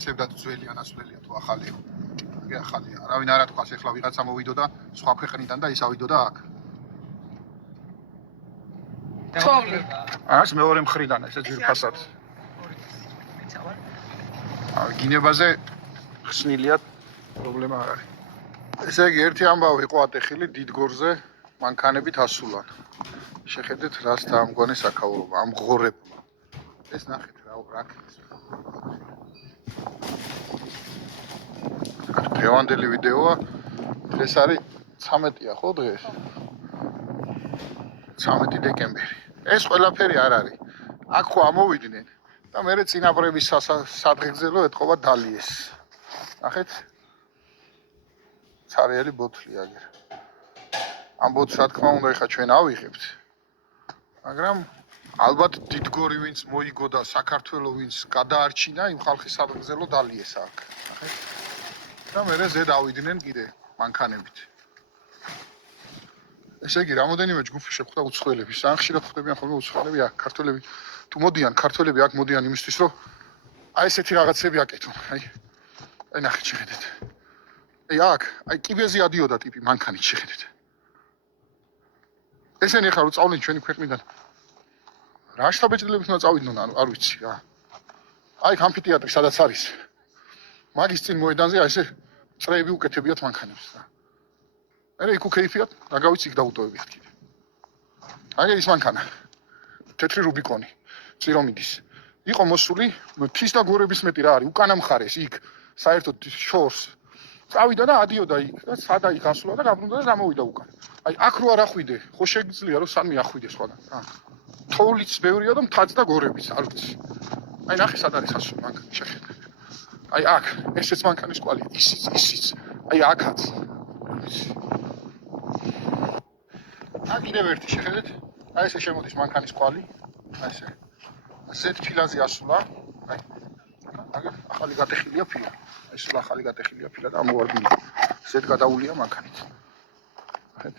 ცებდათ ძველი ანასვლელია თუ ახალია. იგი ახალია. არავინ არ ათქვას ეხლა ვიღაცა მოვიდო და სხვა ქვეყნიდან და ის ავიდო და აქ. ეს მეორე მხრიდან ესე ძვირფასად. გინებაზე ხსნილია პრობლემა არ არის. ესე იგი ერთი ამბავი იყო ატეხილი დიდგორზე მანქანებით ასულან. შეხედეთ რას დაამგვანე საქაურობა ამ ღორებმა. ეს ნახეთ რა დღევანდელი ვიდეოა. დღეს არის 13-ია ხო დღეს? 13 დეკემბერი. ეს ყველაფერი არ არის. აქ ხო ამოვიდნენ და მე წინაპრების სადღეგრძელო ეთყობა დალიეს. ნახეთ? ცარიელი ბოთლი აგერ. ამ ბოთლს რა თქმა უნდა ეხა ჩვენ ავიღებთ. მაგრამ ალბათ დიდგორი ვინც მოიგო და საქართველოს ვინც გადაარჩინა იმ ხალხის სადღეგრძელო დალიეს აქ. ნახეთ? და მე ზედ ავიდნენ კიდე მანქანებით. ესე იგი რამოდენიმე ჯგუფი შეხვდა უცხოელები. სან ხშირად ხვდებიან ხოლმე უცხოელები აქ ქართველები თუ მოდიან ქართველები აქ მოდიან იმისთვის რომ აი ესეთი რაღაცები აკეთონ. აი ნახეთ შეხედეთ. აქ კიბეზე ადიოდა ტიპი მანქანით შეხედეთ. ესენი ახლა რო წავლენ ჩვენი ქვეყნიდან რა შთაბეჭდილებით უნდა წავიდნენ არ ვიცი რა. აი ამფითეატრი სადაც არის. მაგის წინ მოედანზე აი ესე წრეები უკეთებიათ მანქანებს რა. მე იქ უკეიფიათ, რა გავიცი იქ დაუტოვებიათ კიდე. აი ეს მანქანა. თეთრი რუბიკონი, წირომიდის. იყო მოსული მთის და გორების მეტი რა არის, უკანა მხარეს იქ საერთოდ შორს. წავიდა და ადიოდა იქ და სადა იქ ასულა და გაბრუნდა და გამოვიდა უკან. აი აქ რო არ ახვიდე, ხო შეგიძლია რომ სამი ახვიდე სხვაგან რა. თოვლიც ბევრია და მთაც და გორებიც არ ვიცი. აი ნახე სად არის ასული მანქანა შეხედე. აი აქ ესეც მანქანის კვალი ისიც აი აქაც აქ კიდევ ერთი შეხედეთ აი ესე შემოდის მანქანის კვალი აი ესე ზედ ფილაზე ასულა აი ახალი გატეხილია ფილა აი სულ ახალი გატეხილია ფილა და ამოვარდნილი ზედ გადაულია მანქანით ნახეთ